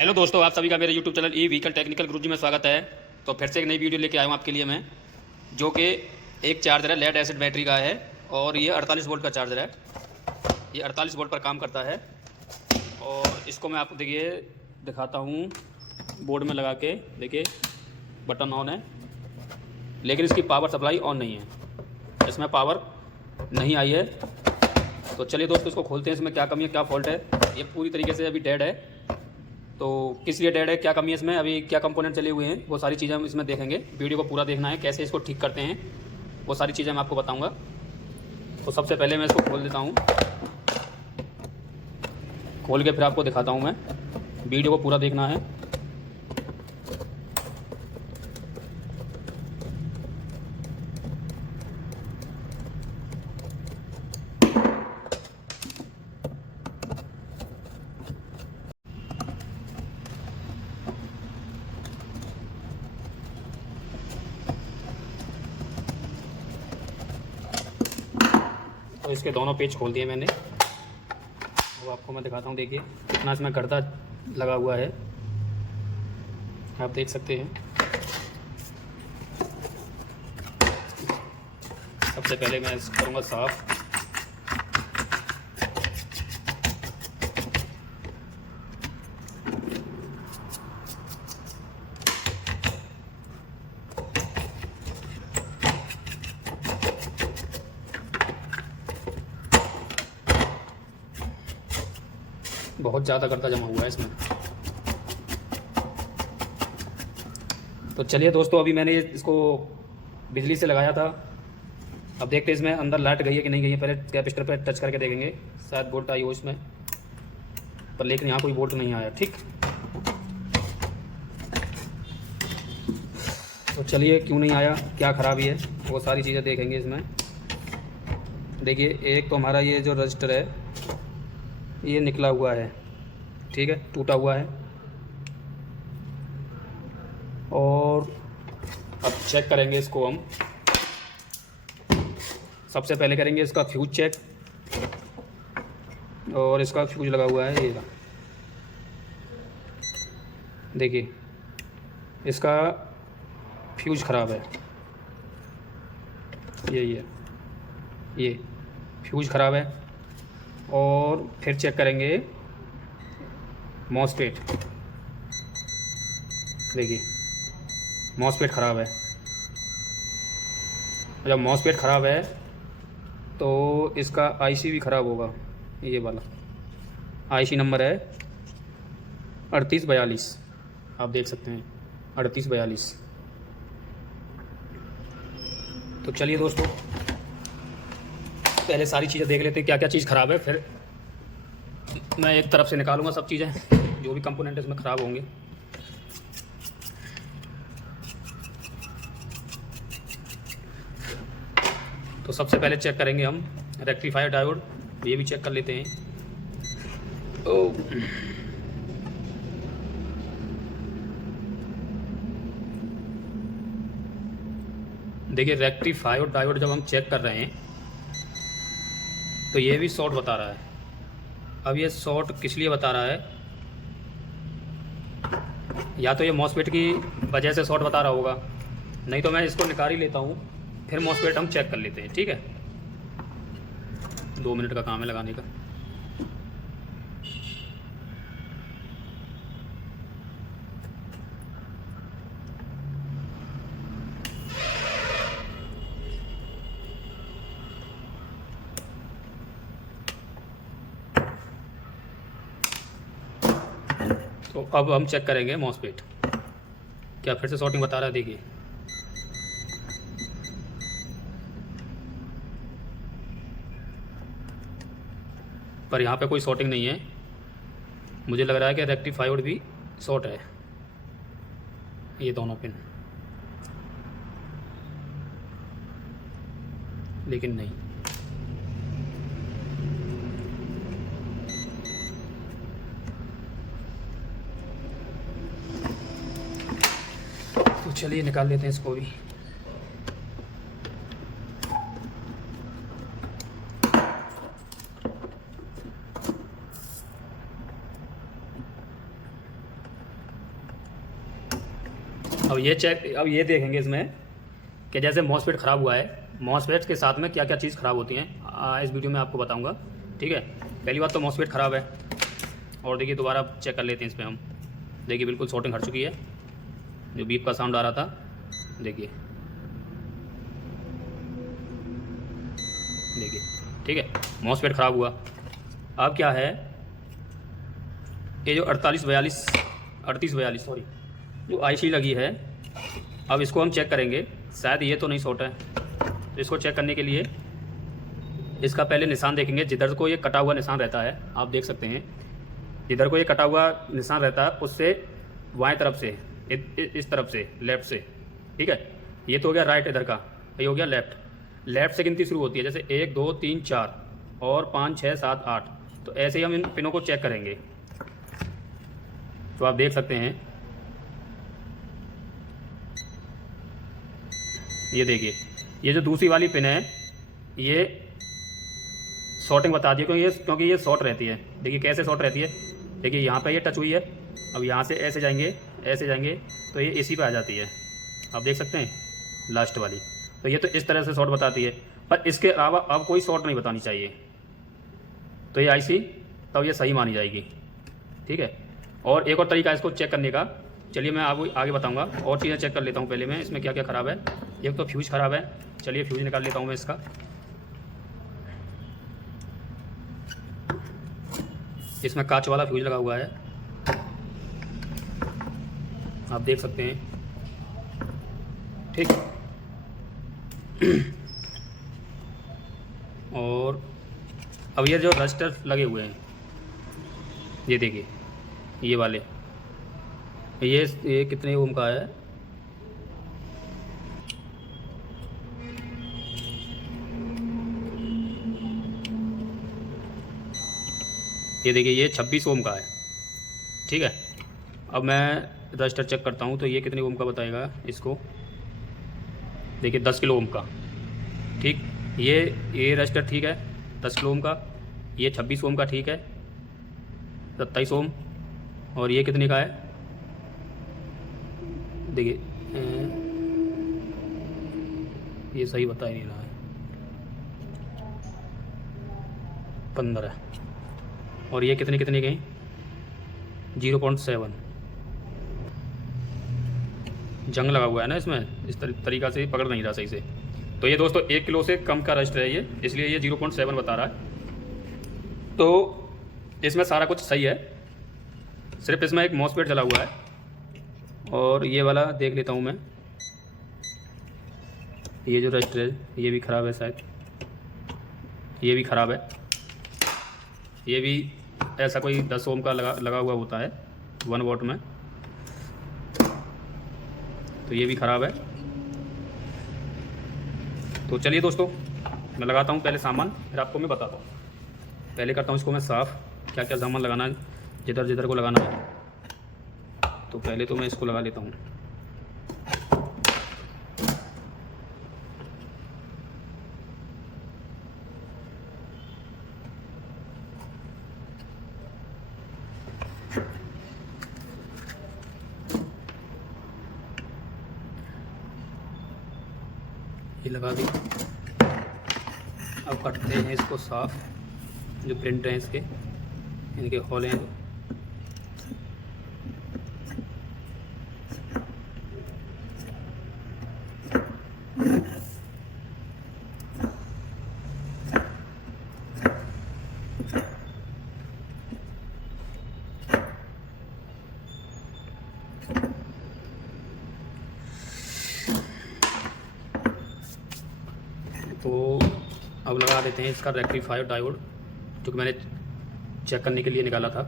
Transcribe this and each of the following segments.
Hello दोस्तों, आप सभी का मेरे YouTube channel e vehicle technical गुरुजी में स्वागत है। तो फिर से एक नई वीडियो लेके आया हूँ आपके लिए मैं, जो कि एक चार्जर है लेड एसिड बैटरी का है और ये 48 वोल्ट का चार्जर है। ये 48 वोल्ट पर काम करता है और इसको मैं आपको देखिए दिखाता हूँ बोर्ड में लगा के। देखिए बटन ऑन है, लेकिन इसकी पावर सप्लाई ऑन नहीं है, इसमें पावर नहीं आई है। तो चलिए दोस्तों इसको खोलते हैं, इसमें क्या कमी है क्या फॉल्ट है। ये पूरी तरीके से अभी डेड है, तो किस लिए डेड है, क्या कमी है इसमें, अभी क्या कंपोनेंट चले हुए हैं, वो सारी चीज़ें हम इसमें देखेंगे। वीडियो को पूरा देखना है, कैसे इसको ठीक करते हैं वो सारी चीज़ें मैं आपको बताऊंगा। तो सबसे पहले मैं इसको खोल देता हूँ, खोल के फिर आपको दिखाता हूँ मैं। वीडियो को पूरा देखना है। तो इसके दोनों पेज खोल दिए मैंने, वो आपको मैं दिखाता हूँ। देखिए कितना इसमें गर्दा लगा हुआ है, आप देख सकते हैं। सबसे पहले मैं इसको करूँगा साफ़। बहुत ज़्यादा गर्दा जमा हुआ है इसमें। तो चलिए दोस्तों, अभी मैंने इसको बिजली से लगाया था। अब देखते हैं इसमें अंदर लाइट गई है कि नहीं गई है। पहले कैपेसिटर पर टच करके देखेंगे, शायद वोल्ट आई हो इसमें, पर लेकिन यहाँ कोई वोल्ट नहीं आया। ठीक, तो चलिए क्यों नहीं आया, क्या ख़राबी है, वो सारी चीज़ें देखेंगे इसमें। देखिए एक तो हमारा ये जो रजिस्टर है ये निकला हुआ है, ठीक है, टूटा हुआ है। और अब चेक करेंगे इसको हम। सबसे पहले करेंगे इसका फ्यूज चेक, और इसका फ्यूज लगा हुआ है ये रहा। देखिए इसका फ्यूज ख़राब है, ये फ्यूज ख़राब है। और फिर चेक करेंगे मॉसफेट। देखिए मॉसफेट ख़राब है। जब मॉसफेट ख़राब है तो इसका आईसी भी ख़राब होगा। ये वाला आईसी नंबर है 3842, आप देख सकते हैं 3842। तो चलिए दोस्तों पहले सारी चीज़ें देख लेते हैं क्या क्या चीज़ ख़राब है, फिर मैं एक तरफ से निकालूंगा सब चीज़ें, जो भी कंपोनेंट इसमें ख़राब होंगे। तो सबसे पहले चेक करेंगे हम रेक्टिफायर डायोड, ये भी चेक कर लेते हैं। तो देखिए रेक्टिफायर डायोड जब हम चेक कर रहे हैं तो ये भी शॉर्ट बता रहा है। अब ये शॉर्ट किस लिए बता रहा है, या तो ये मॉसफेट की वजह से शॉर्ट बता रहा होगा, नहीं तो मैं इसको निकाल ही लेता हूँ, फिर मॉसफेट हम चेक कर लेते हैं। ठीक है, 2 मिनट का काम है लगाने का। तो अब हम चेक करेंगे मॉसफेट, क्या फिर से शॉर्टिंग बता रहा है। देखिए पर यहाँ पे कोई शॉर्टिंग नहीं है, मुझे लग रहा है कि रेक्टिफायर भी शॉर्ट है, ये दोनों पिन, लेकिन नहीं। तो चलिए निकाल लेते हैं इसको भी। अब ये देखेंगे इसमें कि जैसे मॉसफेट ख़राब हुआ है, मॉसफेट के साथ में क्या क्या चीज़ ख़राब होती हैं इस वीडियो में आपको बताऊंगा। ठीक है, पहली बात तो मॉसफेट ख़राब है, और देखिए दोबारा चेक कर लेते हैं इस पर हम। देखिए बिल्कुल शॉर्टिंग हट चुकी है, जो बीप का साउंड आ रहा था देखिए, ठीक है, मॉसफेट ख़राब हुआ। अब क्या है, ये जो 3842 सॉरी जो आईसी लगी है, अब इसको हम चेक करेंगे। शायद ये तो नहीं शॉर्ट है, तो इसको चेक करने के लिए इसका पहले निशान देखेंगे। जिधर को ये कटा हुआ निशान रहता है, आप देख सकते हैं, जिधर को ये कटा हुआ निशान रहता है उससे बाएं तरफ से, इस तरफ से, लेफ़्ट से। ठीक है, ये तो हो गया राइट इधर का, ये हो गया लेफ़्ट से गिनती शुरू होती है, जैसे 1 2 3 4 और 5 6 7 8। तो ऐसे ही हम इन पिनों को चेक करेंगे। तो आप देख सकते हैं, ये देखिए, ये जो दूसरी वाली पिन है ये शॉर्टिंग बता दी है, क्योंकि ये शॉर्ट रहती है। देखिए कैसे शॉर्ट रहती है, देखिए यहाँ पे ये टच हुई है, अब यहाँ से ऐसे जाएंगे तो ये इसी पे आ जाती है, आप देख सकते हैं लास्ट वाली। तो ये तो इस तरह से शॉर्ट बताती है, पर इसके अलावा अब कोई शॉर्ट नहीं बतानी चाहिए, तो ये आईसी तब ये सही मानी जाएगी। ठीक है, और एक और तरीका है इसको चेक करने का, चलिए मैं आपको आगे बताऊंगा। और चीज़ें चेक कर लेता हूँ पहले मैं, इसमें क्या क्या ख़राब है। एक तो फ्यूज़ ख़राब है, चलिए फ्यूज़ निकाल लेता हूँ मैं इसका। इसमें कांच वाला फ्यूज़ लगा हुआ है, आप देख सकते हैं। ठीक और अब ये जो रजिस्टर लगे हुए हैं, ये देखिए, ये वाले, ये कितने ओम का है, ये देखिए, ये 26 ओम का है। ठीक है, अब मैं रजिस्टर चेक करता हूँ तो ये कितने ओम का बताएगा इसको। देखिए 10 किलो ओम का। ठीक, ये रजिस्टर ठीक है 10 किलो ओम का, ये 26 ओम का ठीक है, 27 ओम। और ये कितने का है, देखिए ये सही बता ही नहीं रहा है, 15। और ये कितने के 0.7। जंग लगा हुआ है ना इसमें, इस तरीक़ा से पकड़ नहीं रहा सही से। तो ये दोस्तों 1 किलो से कम का रजिस्टर है ये, इसलिए ये 0.7 बता रहा है। तो इसमें सारा कुछ सही है, सिर्फ इसमें एक मॉसफेट जला हुआ है। और ये वाला देख लेता हूँ मैं, ये जो रजिस्टर है ये भी ख़राब है शायद, ये भी ख़राब है। ये भी ऐसा कोई 10 ओम का लगा हुआ होता है 1 वॉट में, तो ये भी ख़राब है। तो चलिए दोस्तों, मैं लगाता हूँ पहले सामान, फिर आपको मैं बताता हूँ। पहले करता हूँ इसको मैं साफ़, क्या क्या सामान लगाना है, जिधर जिधर को लगाना है। तो पहले तो मैं इसको लगा लेता हूँ। ये लगा दी। अब करते हैं इसको साफ़, जो प्रिंट हैं इसके, इनके होल हैं। तो अब लगा देते हैं इसका रेक्टिफायर डायोड, जो कि मैंने चेक करने के लिए निकाला था।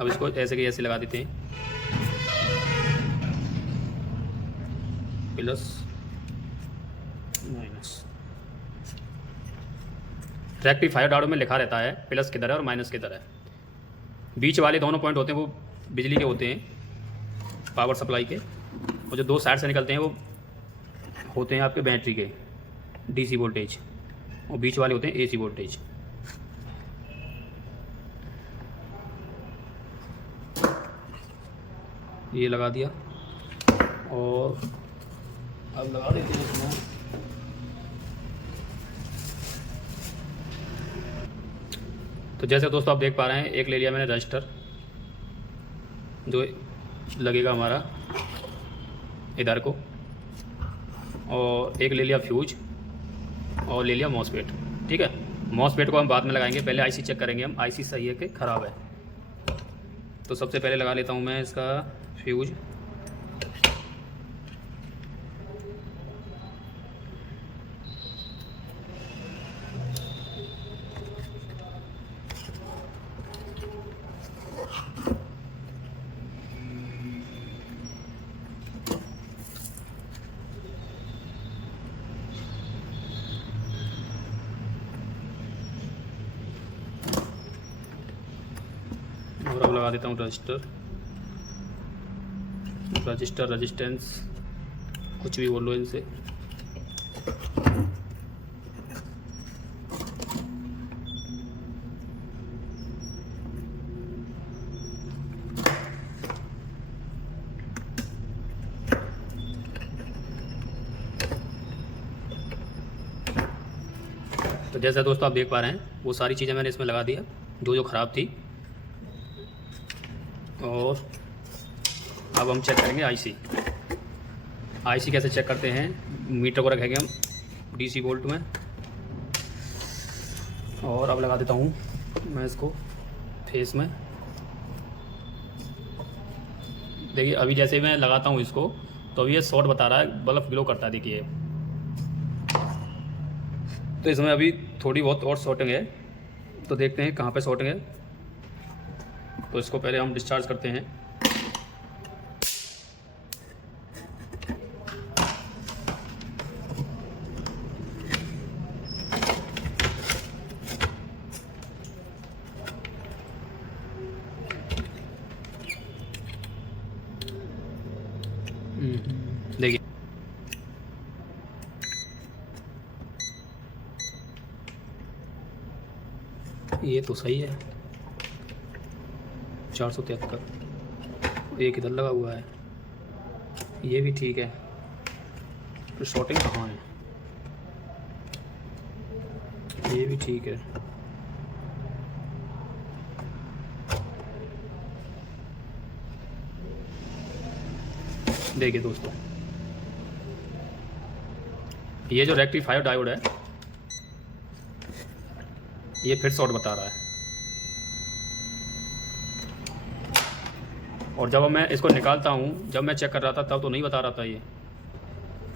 अब इसको ऐसे के ऐसे लगा देते हैं, प्लस माइनस। रेक्टिफायर डायोड में लिखा रहता है प्लस किधर है और माइनस किधर है। बीच वाले दोनों पॉइंट होते हैं वो बिजली के होते हैं, पावर सप्लाई के, और जो 2 साइड से निकलते हैं वो होते हैं आपके बैटरी के डीसी वोल्टेज, और बीच वाले होते हैं एसी वोल्टेज। ये लगा दिया। और अब लगा देते हैं इसमें। तो जैसे दोस्तों आप देख पा रहे हैं, एक ले लिया मैंने रजिस्टर जो लगेगा हमारा इधर को, और एक ले लिया फ्यूज, और ले लिया मॉसफेट। ठीक है, मॉसफेट को हम बाद में लगाएंगे, पहले आईसी चेक करेंगे हम, आईसी सही है कि ख़राब है। तो सबसे पहले लगा लेता हूँ मैं इसका फ्यूज। और अब लगा देता हूँ रजिस्टर, रेजिस्टेंस, कुछ भी बोलो इनसे। तो जैसा दोस्तों आप देख पा रहे हैं, वो सारी चीज़ें मैंने इसमें लगा दिया जो ख़राब थी। और अब हम चेक करेंगे आईसी कैसे चेक करते हैं। मीटर को रखेंगे हम डीसी वोल्ट में, और अब लगा देता हूँ मैं इसको फेस में। देखिए अभी जैसे मैं लगाता हूँ इसको, तो अभी ये शॉर्ट बता रहा है, बल्ब ग्लो करता है। देखिए तो इसमें अभी थोड़ी बहुत और शॉर्टिंग है, तो देखते हैं कहाँ पे शॉर्टिंग है। तो इसको पहले हम डिस्चार्ज करते हैं। देखिए ये तो सही है, 473। एक इधर लगा हुआ है, ये भी ठीक है। तो शॉर्टिंग कहाँ है? ये भी ठीक है। देखिए दोस्तों, ये जो रेक्टिफायर डायोड है, ये फिर शॉर्ट बता रहा है। और जब मैं इसको निकालता हूँ, जब मैं चेक कर रहा था तब तो नहीं बता रहा था ये।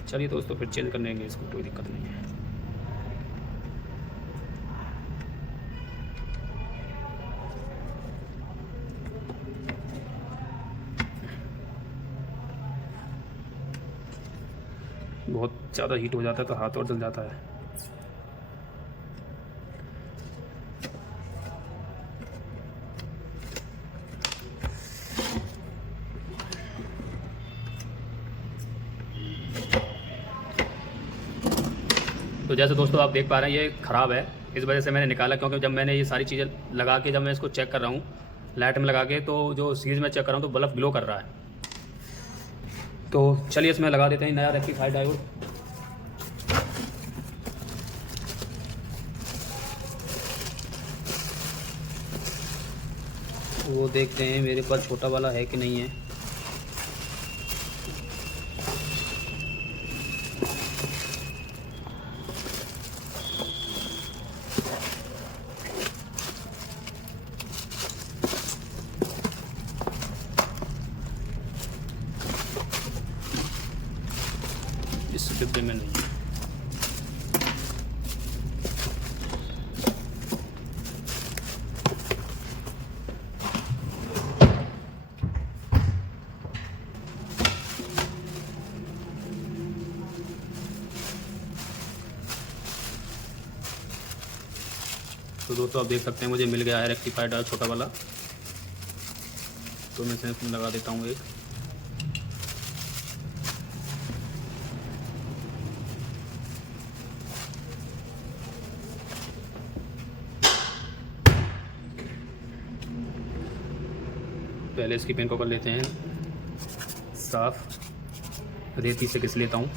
चलिए दोस्तों फिर चेंज कर लेंगे इसको, कोई दिक्कत नहीं है। बहुत ज़्यादा हीट हो जाता है तो हाथ और जल जाता है। तो जैसे दोस्तों आप देख पा रहे हैं, ये ख़राब है, इस वजह से मैंने निकाला। क्योंकि जब मैंने ये सारी चीज़ें लगा के, जब मैं इसको चेक कर रहा हूँ लाइट में लगा के, तो जो सीरीज में चेक कर रहा हूँ तो बल्ब ग्लो कर रहा है। तो चलिए इसमें लगा देते हैं नया रेक्टिफायर डायोड। वो देखते हैं मेरे पास छोटा वाला है कि नहीं है। इस डिब्बे में नहीं है। तो दोस्तों आप देख सकते हैं मुझे मिल गया है रेक्टिफायर डायोड छोटा वाला। तो मैं इसमें लगा देता हूँ एक। पहले इसकी पिन को कर लेते हैं साफ। रेती से घिस लेता हूँ।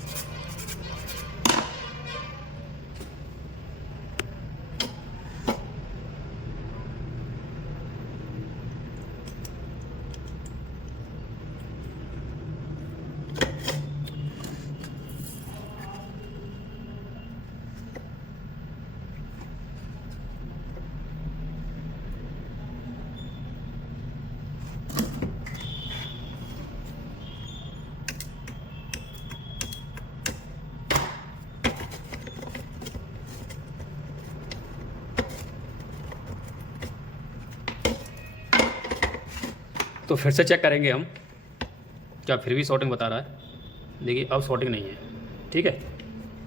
तो फिर से चेक करेंगे हम, क्या फिर भी शॉर्टिंग बता रहा है। देखिए अब शॉर्टिंग नहीं है, ठीक है।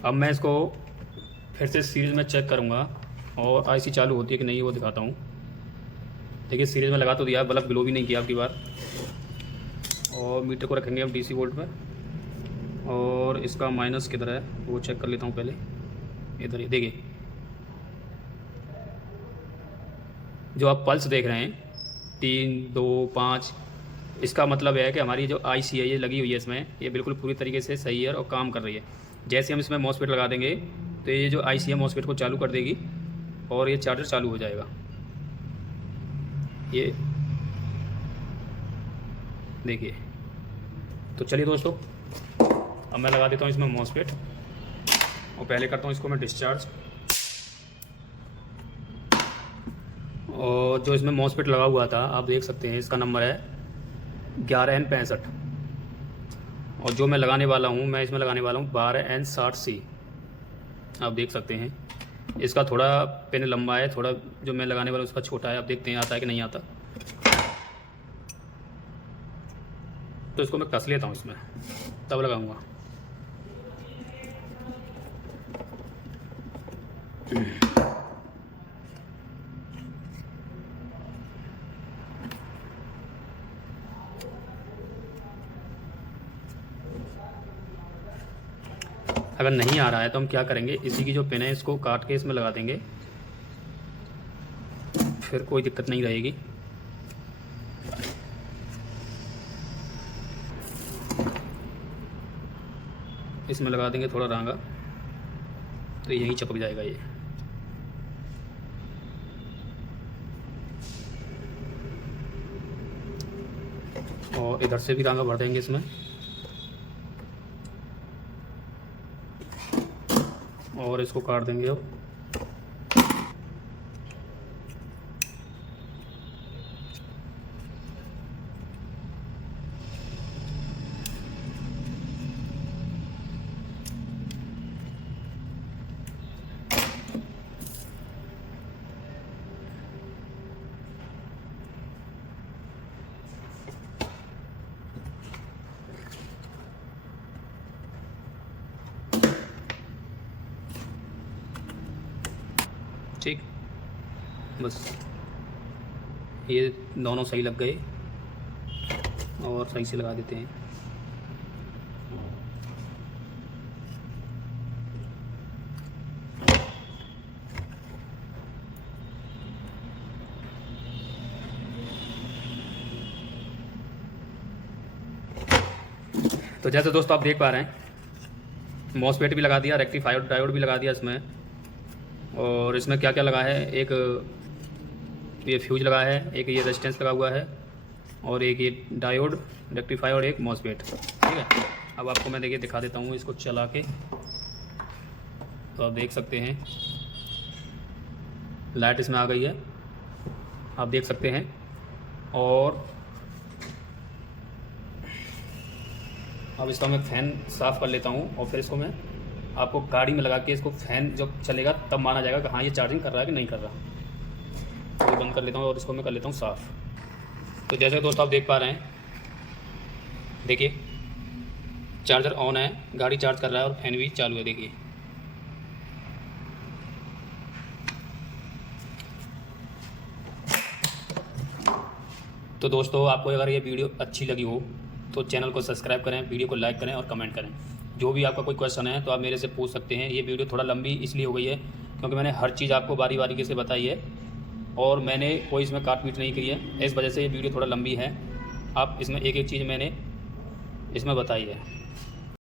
अब मैं इसको फिर से सीरीज़ में चेक करूँगा और आईसी चालू होती है कि नहीं वो दिखाता हूँ। देखिए सीरीज़ में लगा तो दिया, बल्ब ग्लो भी नहीं किया आपकी बार। और मीटर को रखेंगे हम DC वोल्ट पर, और इसका माइनस किधर है वो चेक कर लेता हूँ पहले। इधर ही देखिए, जो आप पल्स देख रहे हैं 3, 2, 5, इसका मतलब है कि हमारी जो IC है ये लगी हुई है इसमें, ये बिल्कुल पूरी तरीके से सही है और काम कर रही है। जैसे हम इसमें मॉसफेट लगा देंगे तो ये जो IC है मॉसफेट को चालू कर देगी और ये चार्जर चालू हो जाएगा। ये देखिए। तो चलिए दोस्तों, अब मैं लगा देता हूँ इसमें मॉसफेट और पहले करता हूँ इसको मैं डिस्चार्ज। और जो इसमें मॉसफेट लगा हुआ था आप देख सकते हैं, इसका नंबर है 11N65 और जो मैं लगाने वाला हूँ, मैं इसमें लगाने वाला हूँ 12N60C। आप देख सकते हैं इसका थोड़ा पिन लंबा है, थोड़ा जो मैं लगाने वाला हूँ उसका छोटा है। आप देखते हैं आता है कि नहीं आता। तो इसको मैं कस लेता हूँ इसमें, तब लगाऊंगा। अगर नहीं आ रहा है तो हम क्या करेंगे, इसी की जो पिन है इसको काट के इसमें लगा देंगे, फिर कोई दिक्कत नहीं रहेगी। इसमें लगा देंगे थोड़ा रांगा तो यहीं चिपक जाएगा ये। और इधर से भी रांगा भर देंगे इसमें और इसको काट देंगे अब। ठीक, बस ये दोनों सही लग गए और सही से लगा देते हैं। तो जैसे दोस्तों आप देख पा रहे हैं, मॉसफेट भी लगा दिया, रेक्टिफायर डायोड भी लगा दिया इसमें। और इसमें क्या क्या लगा है, एक ये फ्यूज लगा है, एक ये रेजिस्टेंस लगा हुआ है, और एक ये डायोड, रेक्टिफायर और एक मॉसफेट, ठीक है। अब आपको मैं देखिए दिखा देता हूँ इसको चला के। तो आप देख सकते हैं लाइट इसमें आ गई है, आप देख सकते हैं। और अब इसका मैं फ़ैन साफ़ कर लेता हूँ और फिर इसको मैं आपको गाड़ी में लगा के इसको फ़ैन जब चलेगा तब माना जाएगा कि हाँ ये चार्जिंग कर रहा है कि नहीं कर रहा। तो बंद कर लेता हूँ और इसको मैं कर लेता हूँ साफ़। तो जैसे दोस्तों आप देख पा रहे हैं, देखिए चार्जर ऑन है, गाड़ी चार्ज कर रहा है और फ़ैन भी चालू है। देखिए तो दोस्तों आपको अगर ये वीडियो अच्छी लगी हो तो चैनल को सब्सक्राइब करें, वीडियो को लाइक करें और कमेंट करें। जो भी आपका कोई क्वेश्चन है तो आप मेरे से पूछ सकते हैं। ये वीडियो थोड़ा लंबी इसलिए हो गई है क्योंकि मैंने हर चीज़ आपको बारी बारी से बताई है और मैंने कोई इसमें काट पीट नहीं की है, इस वजह से ये वीडियो थोड़ा लंबी है। आप इसमें एक एक चीज़ मैंने इसमें बताई है।